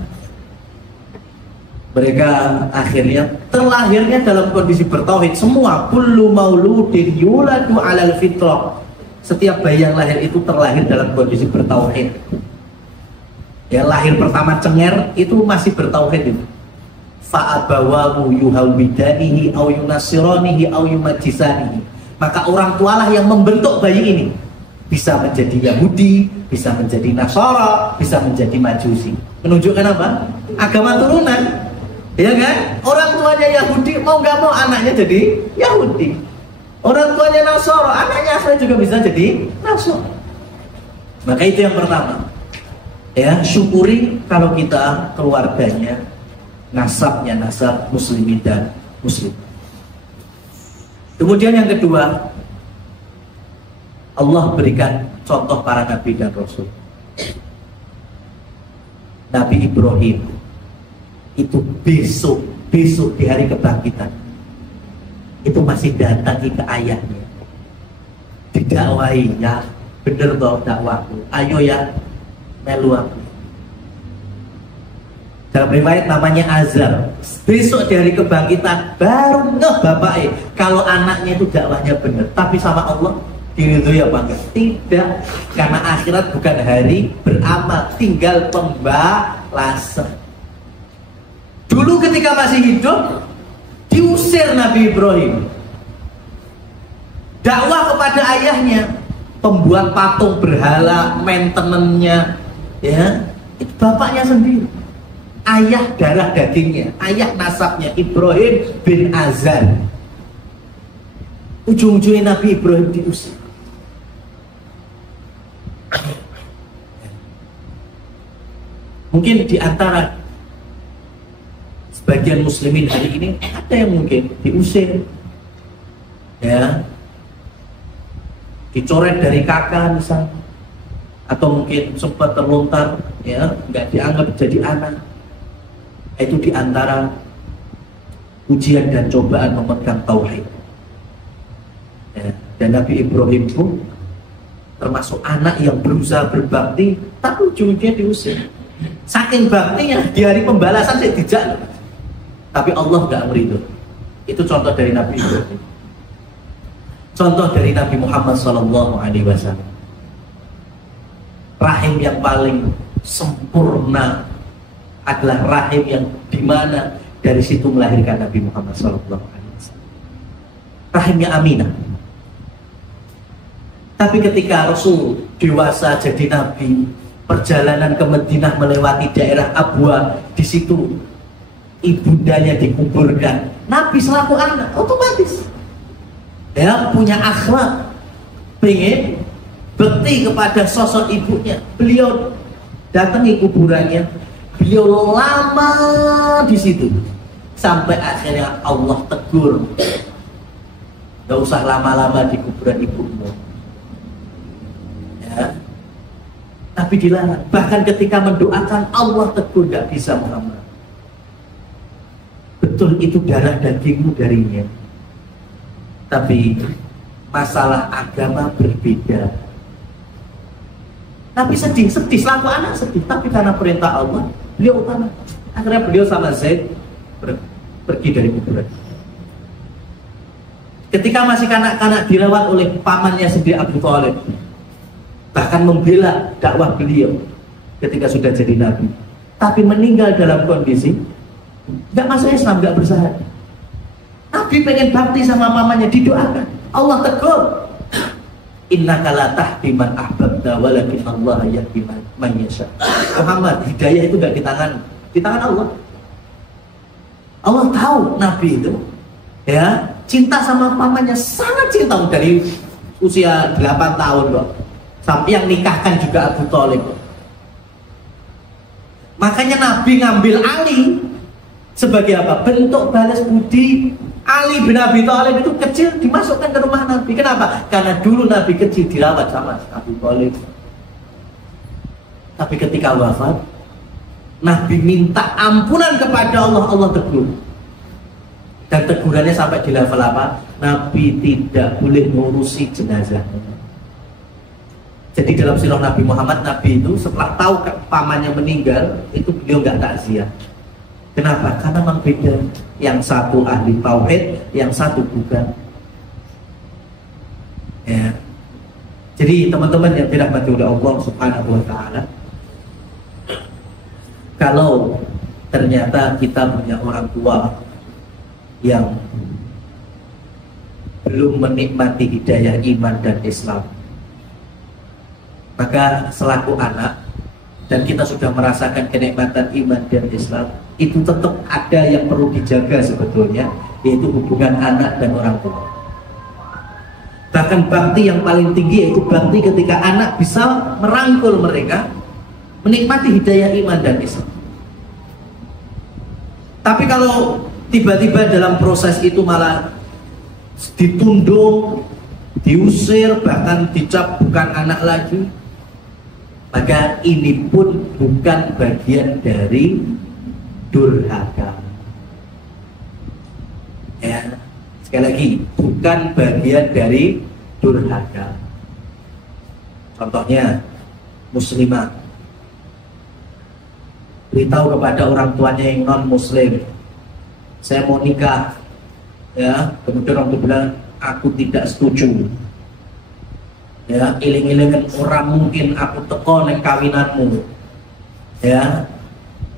mereka akhirnya terlahirnya dalam kondisi bertauhid semua. Kullu mauludin yuladu 'alal fitrah. Setiap bayi yang lahir itu terlahir dalam kondisi bertauhid. Ya, lahir pertama cenger itu masih bertauhid itu. Fa'abawahu yuhawidanihi au yunasironihi au yumajisanihi. Maka orang tualah yang membentuk bayi ini. Bisa menjadi Yahudi, bisa menjadi Nasara, bisa menjadi Majusi. Menunjukkan apa? Agama turunan. Ya kan? Orang tuanya Yahudi, mau gak mau anaknya jadi Yahudi. Orang tuanya Nasara, anaknya saya juga bisa jadi Nasara. Maka itu yang pertama. Ya, syukuri kalau kita keluarganya, nasabnya nasab muslimin dan muslim. Kemudian yang kedua, Allah berikan contoh para nabi dan rasul. Nabi Ibrahim itu besok di hari kebangkitan itu masih datangi ke ayahnya, didakwai, ya bener toh dakwahku, ayo ya melu aku. Dalam riwayat namanya Azar, besok di hari kebangkitan baru ngeh bapaknya kalau anaknya itu dakwahnya bener. Tapi sama Allah diridhoi apa enggak? Tidak, karena akhirat bukan hari beramal, tinggal pembalasan. Dulu ketika masih hidup diusir Nabi Ibrahim, dakwah kepada ayahnya, pembuat patung berhala, maintenance-nya, ya itu bapaknya sendiri, ayah darah dagingnya, ayah nasabnya Ibrahim bin Azar. Ujung-ujungnya Nabi Ibrahim diusir. Mungkin di antara sebagian muslimin hari ini ada yang mungkin diusir, ya, dicoret dari kakak misalnya, atau mungkin sempat terlontar, ya, nggak dianggap jadi anak. Itu di antara ujian dan cobaan memegang tauhid. Ya, dan Nabi Ibrahim pun termasuk anak yang berusaha berbakti, tapi ujungnya diusir. Saking baktinya di hari pembalasan saya dijak, tapi Allah nggak meridhoi. Itu contoh dari Nabi Ibrahim. Contoh dari Nabi Muhammad SAW, rahim yang paling sempurna adalah rahim yang dimana dari situ melahirkan Nabi Muhammad SAW. Rahimnya Aminah. Tapi ketika Rasul dewasa jadi Nabi, perjalanan ke Madinah melewati daerah Abwa, di situ ibundanya dikuburkan. Nabi selaku anak otomatis ya punya akhlak, pengen bekti kepada sosok ibunya. Beliau datangi kuburannya, beliau lama di situ sampai akhirnya Allah tegur, gak usah lama-lama di kuburan ibumu. Ya. Tapi dilarang. Bahkan ketika mendoakan Allah tegur, gak bisa Muhammad. Betul itu darah dagingmu darinya, tapi masalah agama berbeda. Tapi sedih selaku anak sedih. Tapi karena perintah Allah, beliau utama. Akhirnya beliau sama Zaid pergi dari kuburan. Ketika masih kanak-kanak dirawat oleh pamannya sendiri Abu Thalib, bahkan membela dakwah beliau ketika sudah jadi Nabi. Tapi meninggal dalam kondisi nggak masuk Islam, nggak bersahadat. Nabi pengen bakti sama mamanya, didoakan. Allah tegur, innaka la tahdi man ahbabta walakin Allah yahdi man yasha. Muhammad, hidayah itu nggak di tangan Allah. Allah tahu Nabi itu ya cinta sama mamanya, sangat cinta dari usia 8 tahun loh. Sampai yang nikahkan juga Abu Thalib. Makanya Nabi ngambil Ali sebagai apa? Bentuk balas budi. Ali bin Abi Thalib itu kecil dimasukkan ke rumah Nabi. Kenapa? Karena dulu Nabi kecil dirawat sama Abu Thalib. Tapi ketika wafat, Nabi minta ampunan kepada Allah, Allah tegur. Dan tegurannya sampai di level apa? Nabi tidak boleh ngurusi jenazahnya. Jadi dalam sirah Nabi Muhammad, Nabi itu setelah tahu pamannya meninggal, itu beliau nggak takziah. Kenapa? Karena memang beda. Yang satu ahli tauhid, yang satu bukan. Ya. Jadi teman-teman yang dirahmati oleh Allah Subhanahu wa Ta'ala, kalau ternyata kita punya orang tua yang belum menikmati hidayah iman dan Islam, maka selaku anak dan kita sudah merasakan kenikmatan iman dan Islam, itu tetap ada yang perlu dijaga sebetulnya, yaitu hubungan anak dan orang tua. Bahkan bakti yang paling tinggi yaitu bakti ketika anak bisa merangkul mereka menikmati hidayah iman dan Islam. Tapi kalau tiba-tiba dalam proses itu malah ditunduk, diusir, bahkan dicap bukan anak lagi, maka ini pun bukan bagian dari durhaka. Ya, sekali lagi, bukan bagian dari durhaka. Contohnya, muslimah beritahu kepada orang tuanya yang non muslim, saya mau nikah, ya, kemudian orang tua bilang aku tidak setuju, ya, iling-ilingan orang mungkin aku teko neng kawinanmu, ya,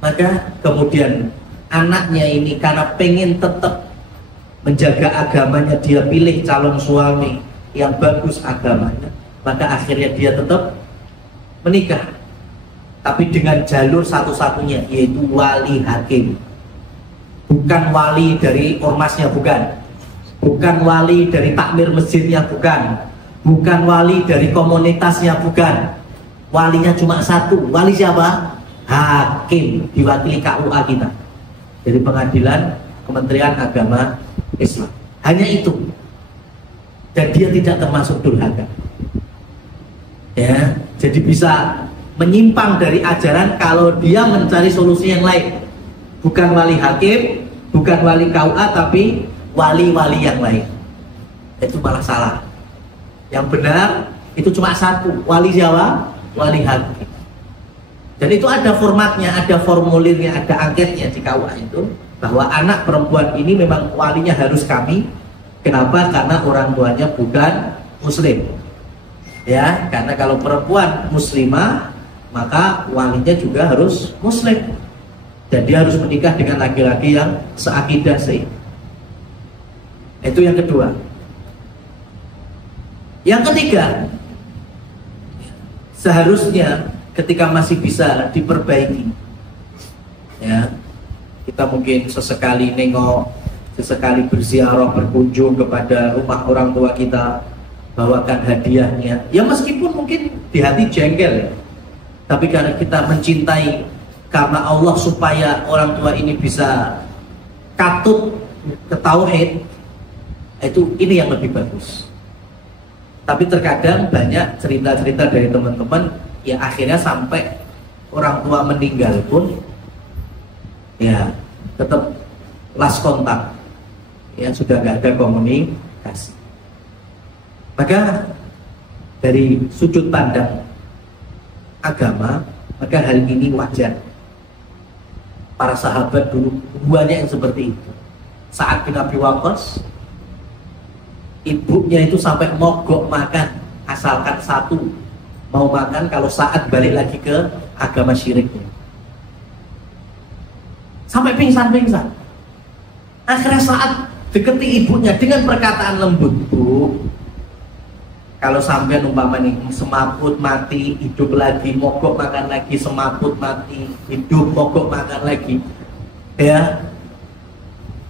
maka kemudian anaknya ini karena pengen tetap menjaga agamanya, dia pilih calon suami yang bagus agamanya, maka akhirnya dia tetap menikah, tapi dengan jalur satu-satunya, yaitu wali hakim. Bukan wali dari ormasnya, bukan wali dari takmir masjidnya, bukan wali dari komunitasnya, bukan. Walinya cuma satu. Wali siapa? Hakim, diwakili KUA kita, dari Pengadilan Kementerian Agama Islam. Hanya itu. Dan dia tidak termasuk durhaka, ya. Jadi bisa menyimpang dari ajaran kalau dia mencari solusi yang lain, bukan wali hakim, bukan wali KUA, tapi wali-wali yang lain. Itu malah salah. Yang benar itu cuma satu. Wali siapa? Wali hakim. Dan itu ada formatnya, ada formulirnya, ada angketnya di KUA itu, bahwa anak perempuan ini memang walinya harus kami. Kenapa? Karena orang tuanya bukan muslim, ya. Karena kalau perempuan muslimah, maka walinya juga harus muslim, dan dia harus menikah dengan laki-laki yang seakidah seiman. Itu yang kedua. Yang ketiga, seharusnya ketika masih bisa diperbaiki, ya, kita mungkin sesekali nengok, sesekali berziarah, berkunjung kepada rumah orang tua kita, bawakan hadiahnya, ya meskipun mungkin di hati jengkel, ya, tapi karena kita mencintai karena Allah supaya orang tua ini bisa katut ke tauhid, itu ini yang lebih bagus. Tapi terkadang banyak cerita-cerita dari teman-teman yang akhirnya sampai orang tua meninggal pun ya tetap last kontak, ya sudah nggak ada komunikasi. Maka dari sudut pandang agama, maka hal ini wajar. Para sahabat dulu banyak yang seperti itu. Sa'ad bin Abi Waqqas, ibunya itu sampai mogok makan, asalkan satu mau makan kalau Sa'ad balik lagi ke agama syiriknya, sampai pingsan. Akhirnya Sa'ad deketi ibunya dengan perkataan lembut, Bu, kalau sampai umpamanya semaput mati, hidup lagi, mogok makan lagi, semaput mati, hidup, mogok makan lagi, ya,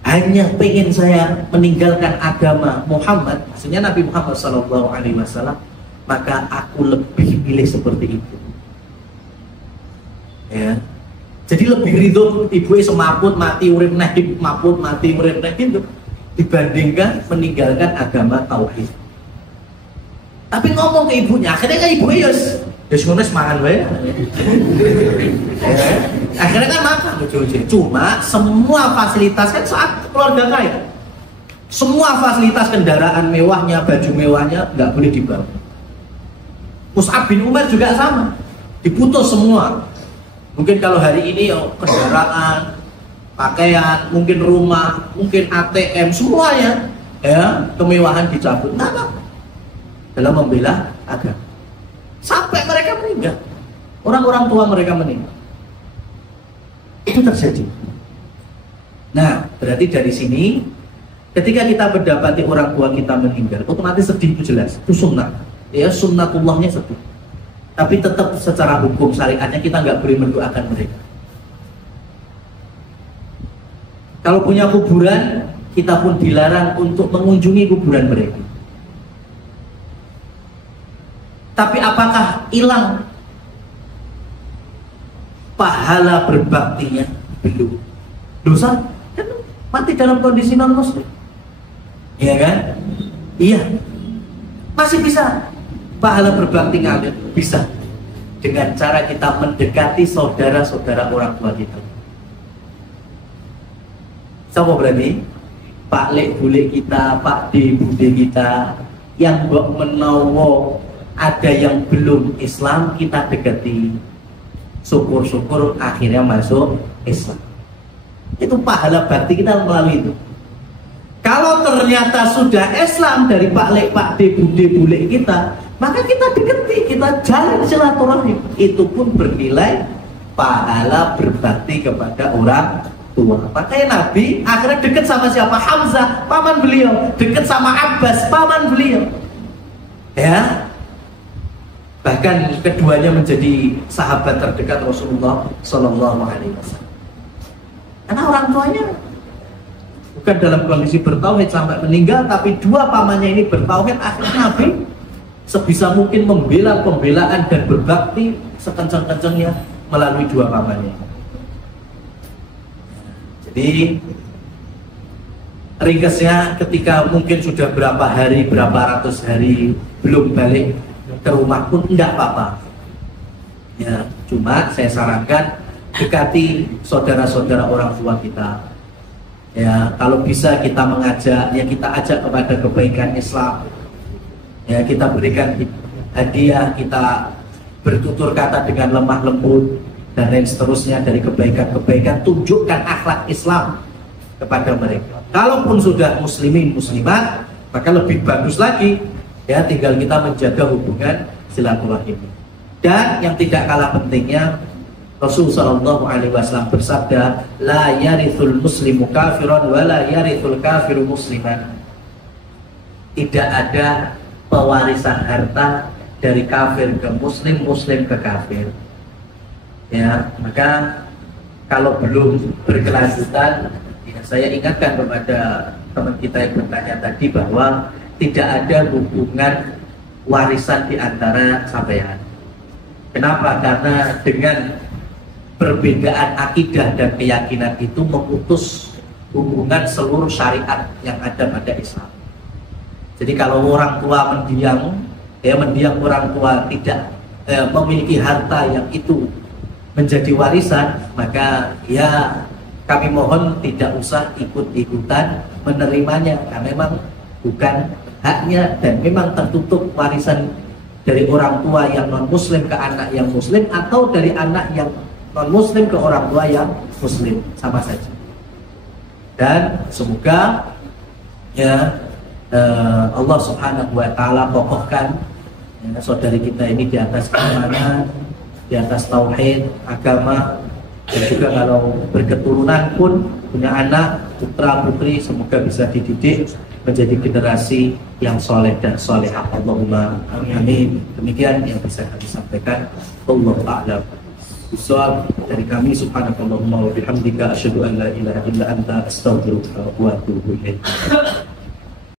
hanya pengen saya meninggalkan agama Muhammad, maksudnya Nabi Muhammad SAW, maka aku lebih pilih seperti itu, ya. Jadi lebih ridho ibu semaput mati urip neh, maput mati urip neh itu, dibandingkan meninggalkan agama tauhid. Tapi ngomong ke ibunya, akhirnya kan ibunya ya semuanya semangat wae. Akhirnya kan makan lucu-lucu. Cuma semua fasilitas kan saat keluarga kaya, semua fasilitas kendaraan mewahnya, baju mewahnya nggak boleh dibawa. Mus'ab bin Umar juga sama, diputus semua. Mungkin kalau hari ini ya kendaraan, pakaian, mungkin rumah, mungkin ATM, semuanya, ya, kemewahan dicabut. Kenapa? Dalam membela agama. Sampai mereka meninggal, orang-orang tua mereka meninggal. Itu terjadi. Nah, berarti dari sini, ketika kita mendapati orang tua kita meninggal, otomatis sedih, itu jelas, itu sunnah, ya, sunnatullahnya sedih. Tapi tetap secara hukum syariatnya kita nggak boleh mendoakan mereka. Kalau punya kuburan, kita pun dilarang untuk mengunjungi kuburan mereka. Tapi apakah hilang pahala berbaktinya belum. Dosa kan mati dalam kondisi non muslim, iya kan? Iya, masih bisa pahala berbakti ngalir, bisa dengan cara kita mendekati saudara-saudara orang tua kita. Siapa berarti? Pak Lek bule kita, Pak D bude kita, yang menawa ada yang belum Islam kita dekati, syukur-syukur akhirnya masuk Islam. Itu pahala bakti kita melalui itu. Kalau ternyata sudah Islam dari Pak Lek, Pak D, Bude, Bule kita, maka kita deketi, kita jalin silaturahim. Itu pun bernilai pahala berbakti kepada orang tua. Makanya Nabi akhirnya dekat sama siapa? Hamzah, paman beliau. Dekat sama Abbas, paman beliau. Ya, bahkan keduanya menjadi sahabat terdekat Rasulullah Shallallahu Alaihi Wasallam. Karena orang tuanya bukan dalam kondisi bertauhid sampai meninggal, tapi dua pamannya ini bertauhid. Akhirnya Nabi sebisa mungkin membela pembelaan dan berbakti sekencang-kencangnya melalui dua pamannya. Jadi ringkasnya, ketika mungkin sudah berapa hari, berapa ratus hari belum balik ke rumah pun enggak apa-apa. Ya, cuma saya sarankan dekati saudara-saudara orang tua kita. Ya, kalau bisa kita mengajak, ya kita ajak kepada kebaikan Islam. Ya, kita berikan hadiah, kita bertutur kata dengan lemah lembut dan lain seterusnya dari kebaikan-kebaikan. Tunjukkan akhlak Islam kepada mereka. Kalaupun sudah muslimin muslimat, maka lebih bagus lagi. Ya, tinggal kita menjaga hubungan silaturahim. Dan yang tidak kalah pentingnya, Rasulullah SAW bersabda, la yarithul muslimu kafiran wa la yarithul kafiru musliman. Tidak ada pewarisan harta dari kafir ke muslim, muslim ke kafir. Ya, maka kalau belum berkelanjutan, ya, saya ingatkan kepada teman kita yang bertanya tadi bahwa tidak ada hubungan warisan di antara sampean. Kenapa? Karena dengan perbedaan akidah dan keyakinan itu memutus hubungan seluruh syariat yang ada pada Islam. Jadi kalau orang tua mendiang, ya mendiang orang tua tidak memiliki harta yang itu menjadi warisan, maka ya kami mohon tidak usah ikut-ikutan menerimanya, karena memang bukan haknya dan memang tertutup warisan dari orang tua yang non muslim ke anak yang muslim, atau dari anak yang non muslim ke orang tua yang muslim, sama saja. Dan semoga ya Allah Subhanahu wa taala kokohkan ya, saudari kita ini di atas keimanan, di atas tauhid agama, dan juga kalau berketurunan pun punya anak putra putri, semoga bisa dididik menjadi generasi yang soleh dan solehah. Allahumma amin. Demikian yang bisa kami sampaikan. Wallahu a'lam. Usul dari kami, subhanakallahumma wa bihamdika asyhadu an la ilaha illa anta astaghfiruka wa atubu ilaik.